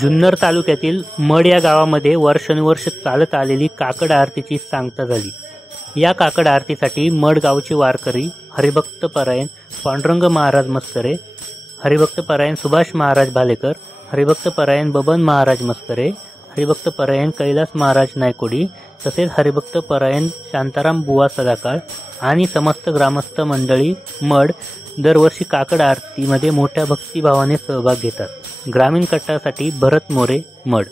जुन्नर तालुक्यातील मड या गावामध्ये वर्षानुवर्ष चालत आलेली काकड आरतीची सांगता झाली। या काकड आरतीसाठी मड गावचे वारकरी हरिभक्त परायण पांडुरंग महाराज मस्करे, हरिभक्त परायण सुभाष महाराज भालेकर, हरिभक्त परायण बबन महाराज मस्करे, हरिभक्त परायण कैलास महाराज नायकोडी तसेच हरिभक्त परायण शांताराम बुवा सदाकाळ आणि समस्त ग्रामस्थ मंडळी मड दरवर्षी काकड आरतीमध्ये मोठ्या भक्तिभावाने सहभाग घेतात। ग्रामीण कट्टासाठी भरत मोरे, मड।